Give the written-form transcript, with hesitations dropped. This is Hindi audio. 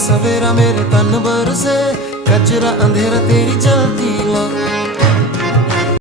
सवेरा मेरे तन बरसे, कचरा अंधेरा तेरी जलती माँ।